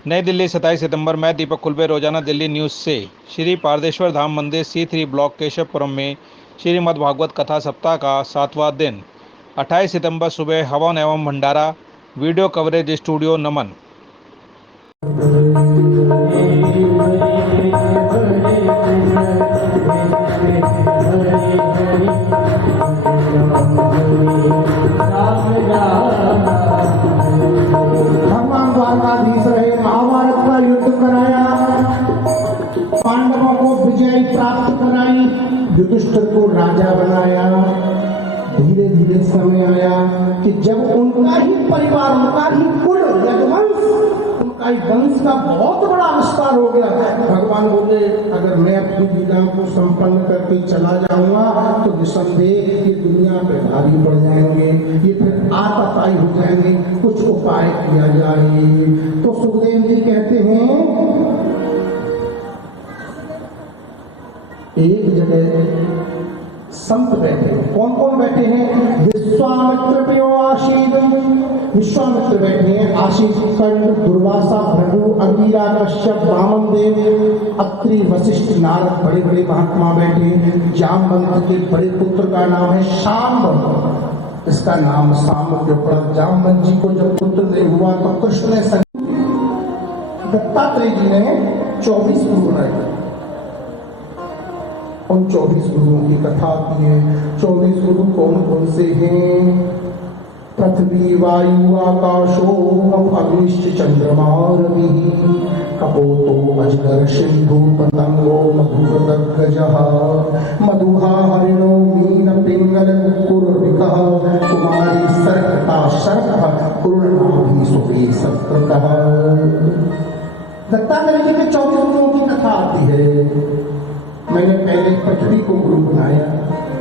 नई दिल्ली 27 सितंबर। मैं दीपक कुलबे, रोजाना दिल्ली न्यूज़ से। श्री पारदेश्वर धाम मंदिर C3 ब्लॉक केशवपुरम में श्रीमद् भागवत कथा सप्ताह का 7वां दिन 28 सितंबर सुबह हवन एवं भंडारा। वीडियो कवरेज स्टूडियो नमन। भगवान द्वारकाधीश रहे, महाभारत का युद्ध कराया, पांडवों को विजय प्राप्त कराई, युधिष्ठिर को राजा बनाया। धीरे धीरे समय आया कि जब उनका ही परिवार, उनका ही कुल यदुवंश, उनका ही वंश का बहुत बड़ा विस्तार हो गया। भगवान बोले अगर मैं अपनी लीला को संपन्न करके चला जाऊंगा तो निसंदेह ये दुनिया पे भारी पड़ जाएंगे, ये फिर आतताई हो जाएंगे, कुछ उपाय किया जाए। तो सुखदेव जी कहते हैं एक जगह संत बैठे हैं। कौन कौन बैठे हैं? विश्वामित्र पे आशीष, विश्वामित्र बैठे हैं, आशीष कंड, दुर्वासा, भृगु, अंगिरा, कश्यप, वामन देव, अत्रि, वशिष्ठ, नारद, बड़े बड़े महात्मा बैठे हैं। जामवंत के बड़े पुत्र का नाम है शाम्ब, इसका नाम शाम्ब के ऊपर। जामवंत जी को जब पुत्र नहीं हुआ तो कृष्ण ने दत्तात्रेय जी ने 24 गुरु बनाए। उन 24 गुरुओं की कथा आती है। 24 गुरु कौन कौन से हैं? पृथ्वी, वायु, आकाशो, अग्निश्च, चंद्रमा, रवि, कपोतो, अजगर, सिंधु, पतंगो, मधुकरगजः, मधुहा, हरिणो, मीन, पिंगल, कुकुरविकः, कुमारी, सर्पता, सर्पः, पूर्णनाभि, सुपी, सकृतः। दत्तात्रेय जी के 24 गुरुओं की कथा आती है। मैंने पहले पृथ्वी को गुरु बनाया,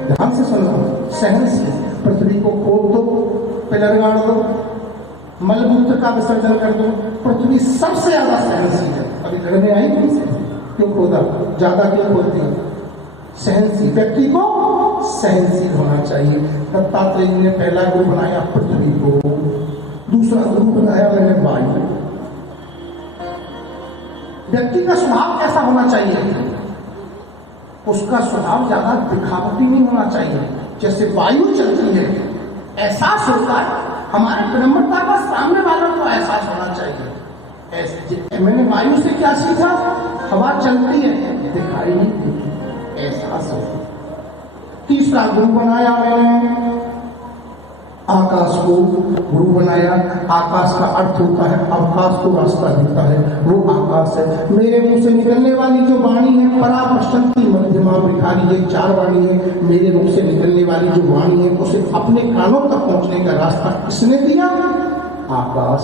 ध्यान से सुनना, सहनशील। पृथ्वी को खोद दो, पिलर गाड़ दो, मलमूत्र का विसर्जन कर दो। पृथ्वी सबसे ज्यादा सहनशील है। अभी घर में आई तुमसे क्यों खोदा, ज्यादा क्यों खोदती? सहनशील व्यक्ति को सहनशील होना चाहिए। दत्तात्रेय जी ने पहला गुरु बनाया पृथ्वी को, दूसरा गुरु बनाया मैंने वायु। व्यक्ति का स्वभाव कैसा होना चाहिए? उसका स्वभाव ज्यादा दिखावटी नहीं होना चाहिए। जैसे वायु चलती है, एहसास होता है, हमारे ब्रह्मता का सामने वालों को एहसास होना चाहिए। ऐसे मैंने वायु से क्या सीखा? हवा चलती है, दिखाई नहीं देती, एहसास होता। तीसरा गुरु बनाया मैंने आकाश को, गुरु बनाया। आकाश का अर्थ होता है अवकाश को रास्ता देता है, वो आकाश है। मेरे मुंह से निकलने वाली जो वाणी है, परा, पश्चंती, मध्यमा, विखारी, ये 4 वाणी है। मेरे मुंह से निकलने वाली जो वाणी है उसे अपने कानों तक पहुंचने का रास्ता किसने दिया? आकाश।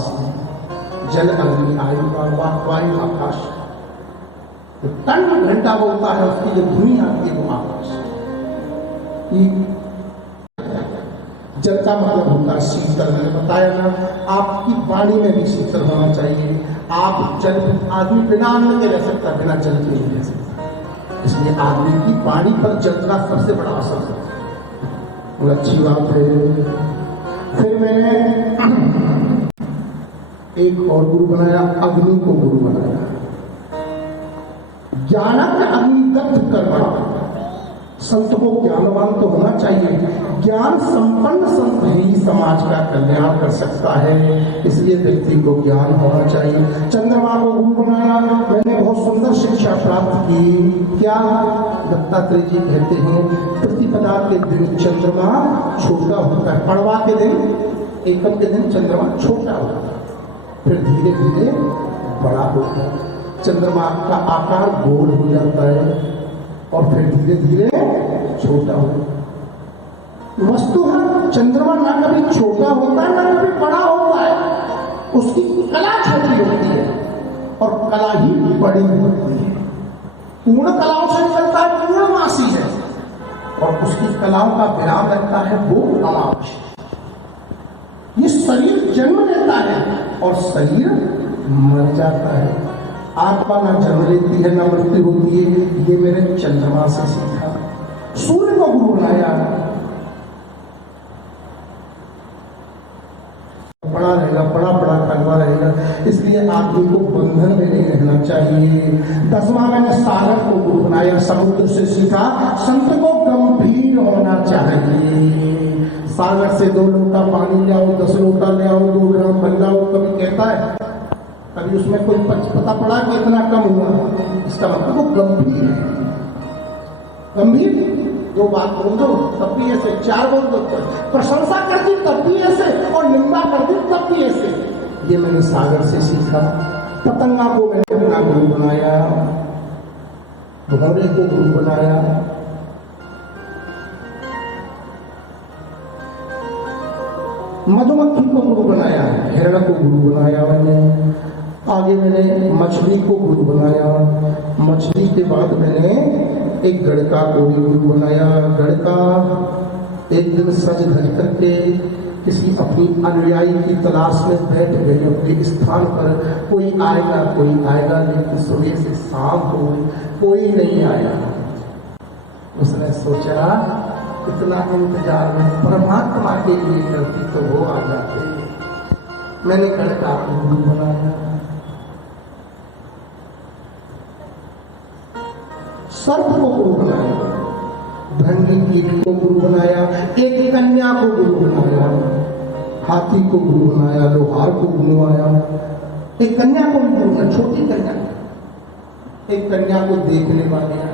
जल, अग्नि, आयु, वायु, आकाश। तो टन घंटा बोलता है, उसकी जो धुनी आती है वो आकाश। जल का मतलब होता है शीतल। मैंने बताया ना, आपकी वाणी में भी शीतल होना चाहिए। आप जल, आदमी बिना अन्न के रह सकता, बिना जल के नहीं रह सकता। इसलिए आदमी की वाणी पर जल का सबसे बड़ा असर है। अच्छी बात है। फिर मैंने एक और गुरु बनाया, अग्नि को गुरु बनाया। ज्ञानक अग्नि दग्ध कर बड़ा। संत को ज्ञानवान तो होना चाहिए। ज्ञान संपन्न संत ही समाज का कल्याण कर सकता है, इसलिए व्यक्ति को ज्ञान होना चाहिए। चंद्रमा को गुरु बनाया। मैंने बहुत सुंदर शिक्षा प्राप्त की। क्या? दत्तात्रेय जी कहते हैं प्रतिपदा के दिन चंद्रमा छोटा होता है, पड़वा के दिन, एकम के दिन चंद्रमा छोटा होता है, फिर धीरे धीरे बड़ा होता है। चंद्रमा का आकार गोल हो जाता है और फिर धीरे धीरे छोटा होता। वस्तु है चंद्रमा ना कभी छोटा होता है ना कभी बड़ा होता है, उसकी कला छोटी होती है और कला ही बड़ी होती है। पूर्ण कलाओं से निकलता है पूर्णमासी है, और उसकी कलाओं का विराम रहता है वो अमावस। ये शरीर जन्म लेता है और शरीर मर जाता है। आत्मा न जन्म लेती है न मृत्यु होती है। ये मैंने चंद्रमा से सीखा। सूर्य को गुरु बनाया। बड़ा रहेगा, बड़ा बड़ा कलवा रहेगा। इसलिए आदमी को बंधन में नहीं रहना चाहिए। 10वां मैंने सागर को गुरु बनाया, समुद्र से सीखा संत को गंभीर होना चाहिए। सागर से 2 लोटा पानी ले आओ, 10 लोटा ले आओ, 2 ड्रम भर लाओ, कभी कहता है? कभी उसमें कोई पता पड़ा कि इतना कम हुआ? इसका मतलब वो गंभीर है। गंभीर 2 बात बोल दो तब भी ऐसे, 4 बोल दो प्रशंसा कर दी तब भी ऐसे, और निंदा कर दी तब भी ऐसे। ये मैंने सागर से सीखा। पतंगा को मैंने अपना गुरु बनाया, भौरे को गुरु बनाया, मधुमक्खी को गुरु बनाया, हिरण को गुरु बनाया मैंने। आगे मैंने मछली को गुरु बनाया। मछली के बाद मैंने एक गड़का को भी गुरु बनाया। गड़का एक दिन सज धज करके किसी अपनी अनुयायी की तलाश में बैठ गए अपने स्थान पर। कोई आएगा, लेकिन सुबह से शाम हो कोई नहीं आया। उसने सोचा इतना इंतजार में परमात्मा के लिए करती तो वो आ जाते। मैंने गड़का को गुरु बनाया, सर्प को गुरु बनाया, भृंगी कीट को गुरु बनाया, एक कन्या को गुरु बनाया, हाथी को गुरु बनाया, लोहार को गुरु बनाया, एक कन्या को भी गुरु बनाया, छोटी कन्या, एक कन्या को देखने वाले आए।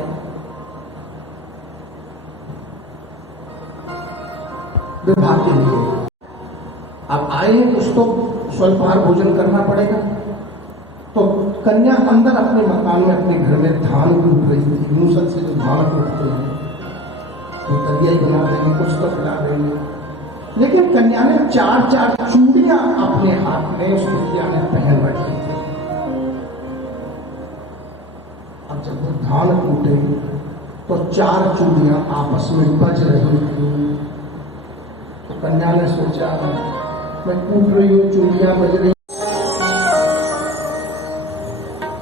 विवाह के लिए अब आए हैं, कुछ तो स्वल्पहार भोजन करना पड़ेगा। तो कन्या अंदर अपने मकान में, अपने घर में धान कूट रही थी। मूसल से जो धान कूटते हैं वो दलिया ही बना देंगे, कुछ तो खिला देंगे। लेकिन कन्या ने 4 चूड़ियां अपने हाथ में उस दलिया में पहन रखी थी। अब जब वो धान कूटे तो 4 चूड़ियां आपस में बज रही थी। तो कन्या ने सोचा मैं कूट रही हूँ, चूड़ियां बज रही,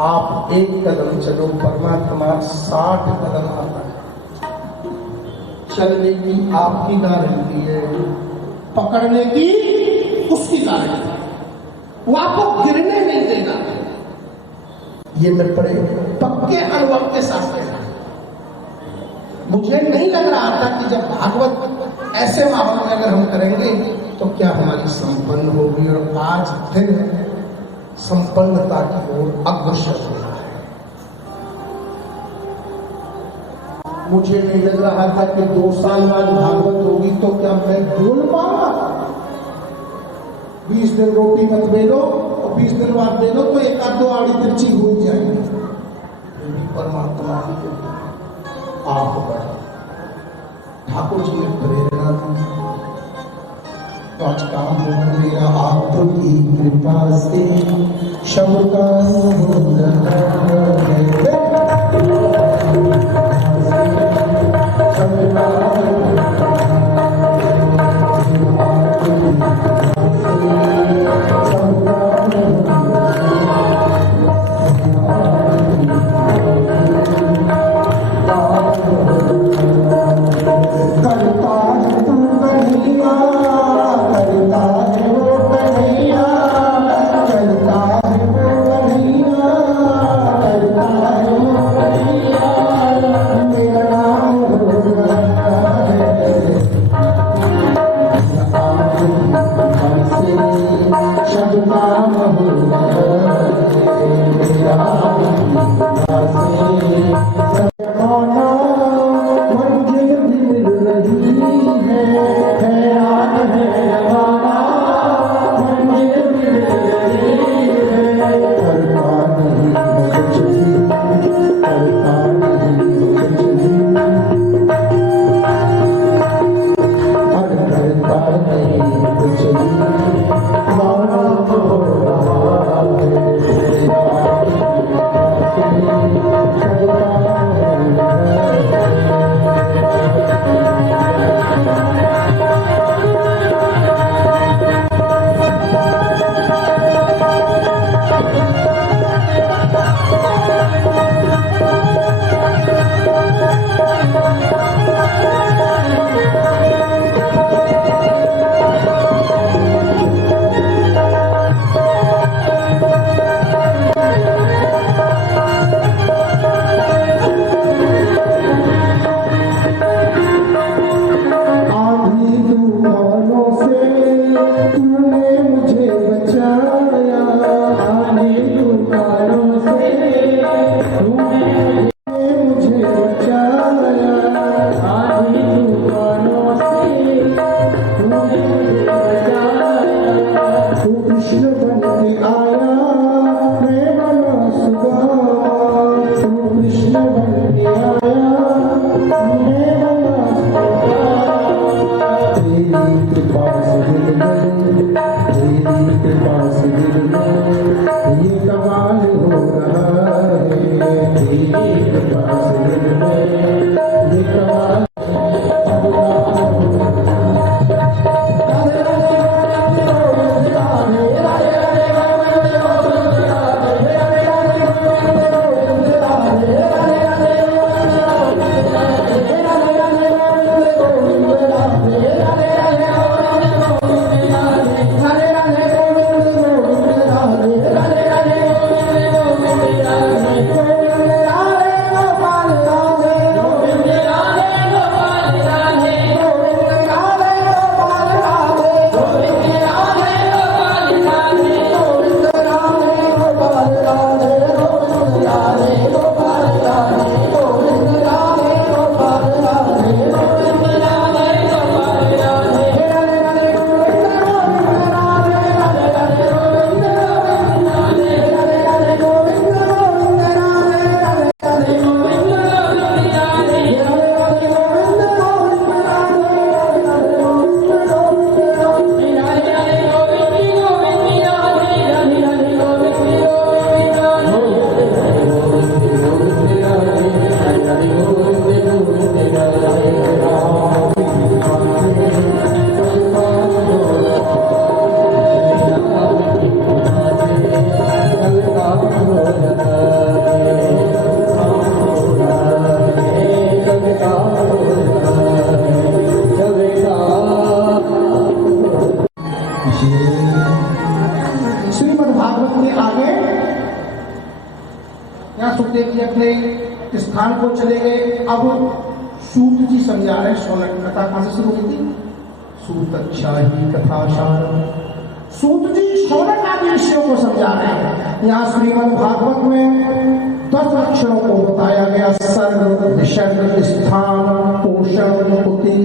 आप 1 कदम चलो, परमात्मा 60 कदम आता है। चलने की आपकी गारंटी है, पकड़ने की उसकी गारंटी है, वो आपको गिरने नहीं देगा। ये मैं बड़े पक्के अनुभव के साथ कह रहा हूं। मुझे नहीं लग रहा था कि जब भागवत ऐसे माहौल में अगर हम करेंगे तो क्या हमारी संपन्न होगी। और आज दिन संपन्नता की ओर अग्रसर हो रहा है। मुझे नहीं लग रहा था कि 2 साल बाद भागवत होगी तो क्या मैं बोल पाऊंगा। 20 दिन रोटी मत बेलो और 20 दिन बाद बेलो तो 1-2 आड़ी तिरछी हो जाएगी। परमात्मा की कृपा आप बढ़े। ठाकुर जी ने प्रेरणा दी। आज काम हो मेरा आपकी कृपा से सबका श्रीमद् भागवत के आगे यहाँ सुखदेव जी अपने स्थान को चले गए। अब सूत जी समझा रहे शौनक कथा कहां से शुरू हुई थी? सूतच्छाही कथा सार। सूत जी शौनक आदि ऋषियों को समझा रहे हैं। यहाँ श्रीमद् भागवत में 10 लक्षणों को बताया गया। सर्ग, विसर्ग, स्थान, पोषण, पुति,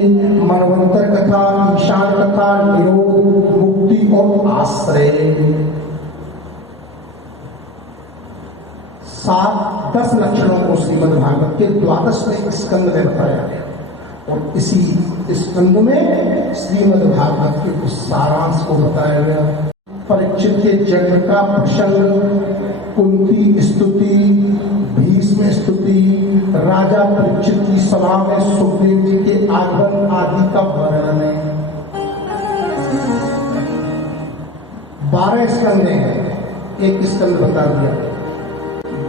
मनवंतर कथा, ईशान कथा, निरोध, मुक्ति और आश्रय। 10 लक्षणों को श्रीमद् भागवत के 12वें स्कंद में बताया गया और इसी स्कंद में श्रीमद् भागवत के कुछ सारांश को बताया गया। परीक्षित के जन्म का प्रसंग, कुंती स्तुति, भीष्म स्तुति, राजा परीक्षित की सभा में सुखदेव जी के आगमन आदि का वर्णन है। 12 स्कंद हैं, एक स्कंद बता दिया।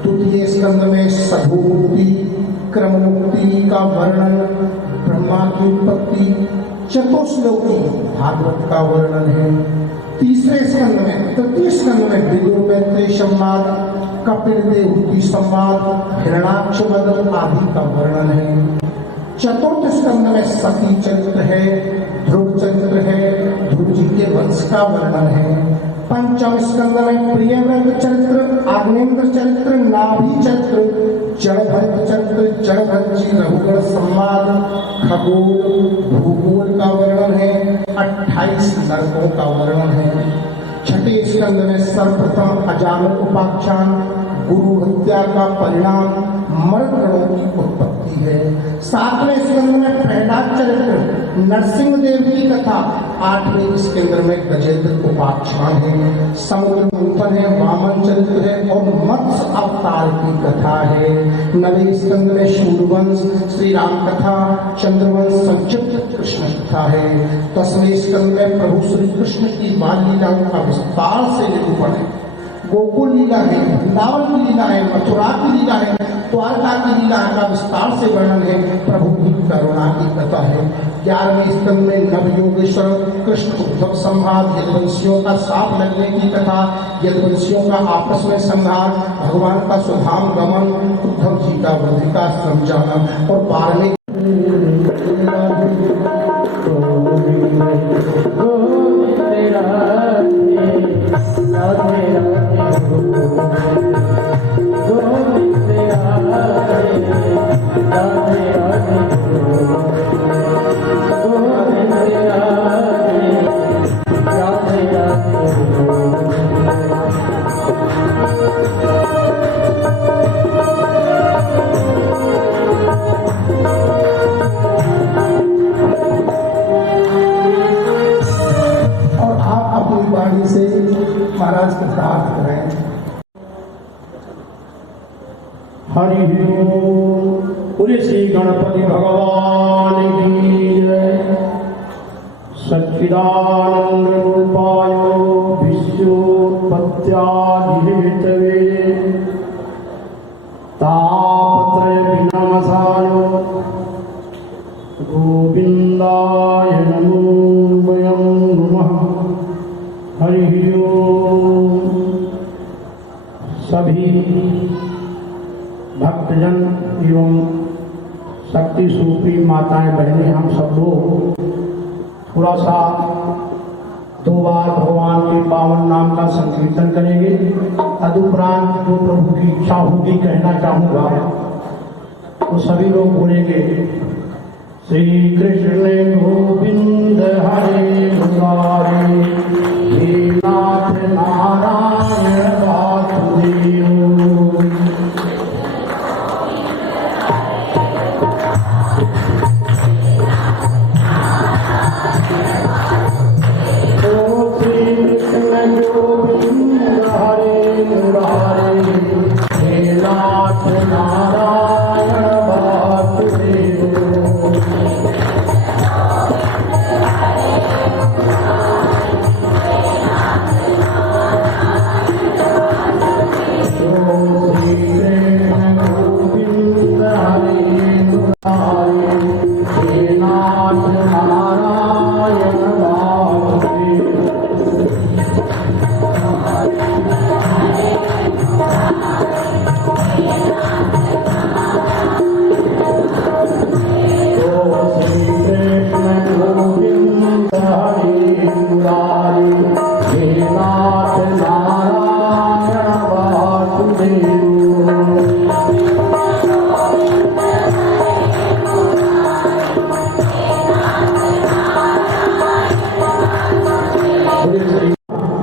द्वितीय स्कंद में सभु मुक्ति, क्रम मुक्ति का वर्णन, ब्रह्मा की उत्पत्ति, चतुश्लोकी भागवत का वर्णन है। तीसरे स्कंद में, तृतीय स्कंद में विदुर मैत्रेय संवाद, कपिल देव की संवाद, हिरणाक्ष वध आदि का वर्णन है। चतुर्थ स्कंद में सती चरित्र है, ध्रुव चरित्र है, ध्रुव जी के वंश का वर्णन है। पंचम स्कंद में प्रियव्रत चरित्र, आग्नेन्द्र चरित्र, नाभि चरित्र, जड़भरत चरित्र, जड़भरत जी रघुगण संवाद, खगोल भूगोल का वर्णन है। 28 नरकों का वर्णन है। छठे स्कंद में सर्वप्रथम अजामिल उपाख्यान, गुरु हत्या का परिणाम, मर्दगणों की उत्पत्ति है। 7वें स्कंद में प्रहलाद चरित्र, नरसिंह देव की कथा। 8वें स्कंद में गजेंद्र उपाख्यान है, समुद्र मंथन है, वामन चरित्र है और मत्स्य अवतार की कथा है। 9वें स्कंद में सूर्यवंश, श्री राम कथा, चंद्रवंश, संक्षिप्त कृष्ण कथा है। 10वें स्कंद में प्रभु श्री कृष्ण की बाल लीलाओं का विस्तार से निरूपण है। गोकुल लीला है, वृंदावन की लीला है, मथुरा की लीला है, द्वारका की लीला का विस्तार से वर्णन है। प्रभु की करुणा की कथा है। 11वें स्कंद में नवयोगेश्वर, कृष्ण उद्धव संवाद, यदुवंशियों का साप लगने की कथा, यदुवंशियों का आपस में संहार, भगवान का सुधाम गमन, उद्धव जी का वध का समझाना और 12वें महाराज की प्रार्थना करें। हरि ओम। पूरे श्री गणपति भगवान की जय। सच्चिदानंद रूपाय विश्वोत्पत्त्यादिहेतवे तापत्रय विनाशाय गोविंदाय नमो वयं नमः। हरि ओम। सभी भक्तजन एवं शक्ति सूफी माताएं बहनें हम सब लोग थोड़ा सा 2 बार भगवान के पावन नाम का संकीर्तन करेंगे। तदुपरांत जो प्रभु की इच्छा होगी कहना चाहूँगा तो सभी लोग बोलेंगे श्री कृष्ण गोविंद हरे मुरारे, हे नाथ नारायण वासुदेव।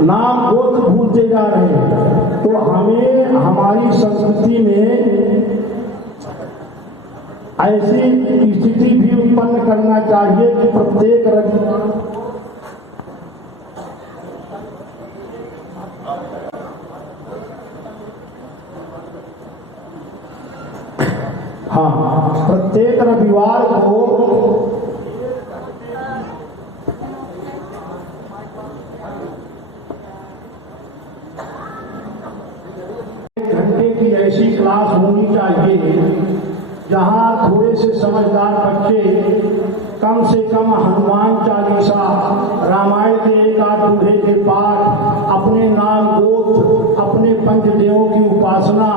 नाम गोत्र भूलते जा रहे हैं। तो हमें हमारी संस्कृति में ऐसी स्थिति भी उत्पन्न करना चाहिए कि प्रत्येक प्रत्येक रविवार को एक घंटे की ऐसी क्लास होनी चाहिए जहां थोड़े से समझदार बच्चे कम से कम हनुमान चालीसा, रामायण के एक आध दोहे के पाठ, अपने नाम गोत्र, अपने पंचदेवों की उपासना,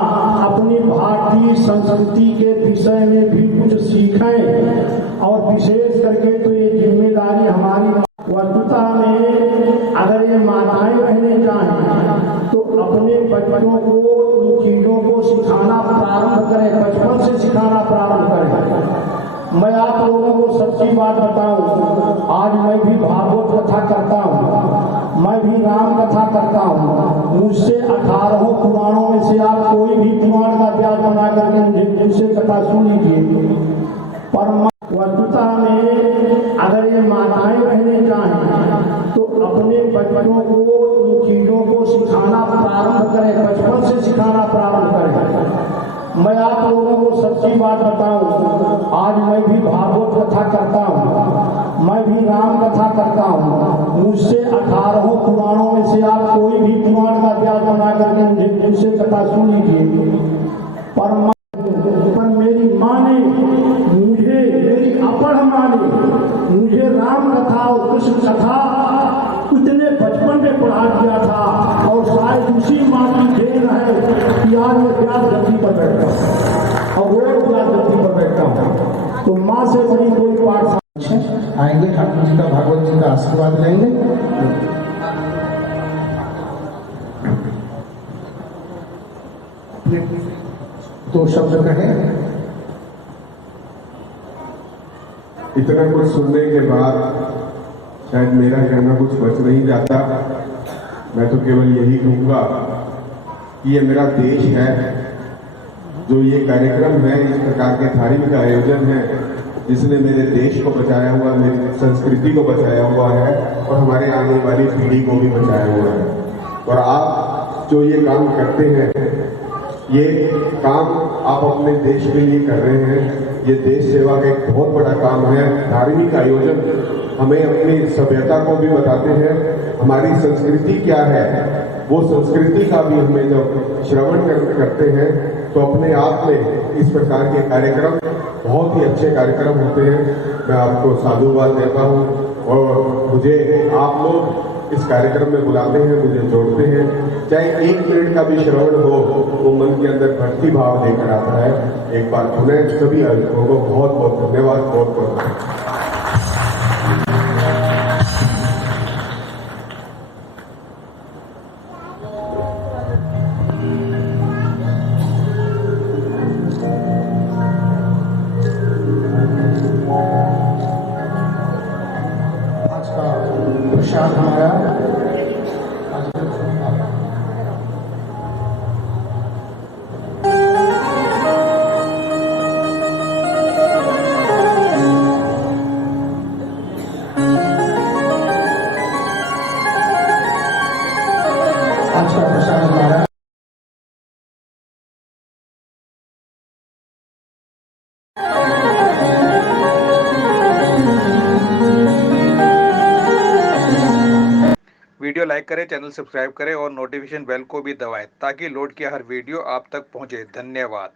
अपनी भारतीय संस्कृति के विषय में भी कुछ सीखें। और विशेष करके तो ये जिम्मेदारी हमारी वस्तुता में अगर ये माताएं रहने चाहें तो अपने बच्चों को इन चीजों को सिखाना प्रारंभ करें, बचपन से सिखाना प्रारंभ करें। मैं आप लोगों को सच्ची बात बताऊं, आज मैं भी भागवत कथा करता हूं, मैं भी राम कथा करता हूं। मुझसे 18 पुराणों में से आप कोई भी पुराण का व्यास बना करके मुझसे कथा सुन लीजिए। पर वस्तुता में अगर ये माताएं रहने चाहें तो अपने बच्चों को इन चीजों को सिखाना प्रारंभ करें, बचपन से सिखाना प्रारंभ करें। मैं आप लोगों को सच्ची बात बताऊं, आज मैं भी भागवत कथा करता हूं, मैं भी राम कथा करता हूं। मुझसे 18 पुराणों में से आप कोई भी पुराण का व्यास बना करके मुझसे कथा सुन लीजिए। पर मेरी माँ ने मुझे, मेरी अपढ़ माँ ने मुझे राम कथा और कृष्ण कथा उतने बचपन में पढ़ा दिया था। और शायद उसी माँ की देन है कि आज मैं व्यास गद्दी पर बैठता हूँ और रोज व्यास गद्दी पर बैठता हूँ। तो माँ से बड़ी कोई पाठ आएंगे, ठाकुर जी का, भागवत जी का आशीर्वाद लेंगे। तो शब्द कहें। इतना कुछ सुनने के बाद शायद मेरा कहना कुछ बच नहीं जाता। मैं तो केवल यही कहूँगा कि ये मेरा देश है, जो ये कार्यक्रम है, इस प्रकार के धार्मिक आयोजन है जिसने मेरे देश को बचाया हुआ, मेरी संस्कृति को बचाया हुआ है और हमारे आने वाली पीढ़ी को भी बचाया हुआ है। और आप जो ये काम करते हैं, ये काम आप अपने देश के लिए कर रहे हैं। ये देश सेवा का एक बहुत बड़ा काम है। धार्मिक आयोजन हमें अपनी सभ्यता को भी बताते हैं, हमारी संस्कृति क्या है, वो संस्कृति का भी हमें जब श्रवण करते हैं तो अपने आप में इस प्रकार के कार्यक्रम बहुत ही अच्छे कार्यक्रम होते हैं। मैं आपको साधुवाद देता हूँ और मुझे आप लोग इस कार्यक्रम में बुलाते हैं, मुझे जोड़ते हैं। चाहे 1 मिनट का भी श्रवण हो वो मन के अंदर भक्ति भाव लेकर आता है। एक बार पुनः सभी आयोजकों को बहुत बहुत धन्यवाद, बहुत बहुत आज का प्रसाद हमारा वीडियो लाइक करें, चैनल सब्सक्राइब करें और नोटिफिकेशन बेल को भी दबाएं ताकि लोड किया हर वीडियो आप तक पहुंचे। धन्यवाद।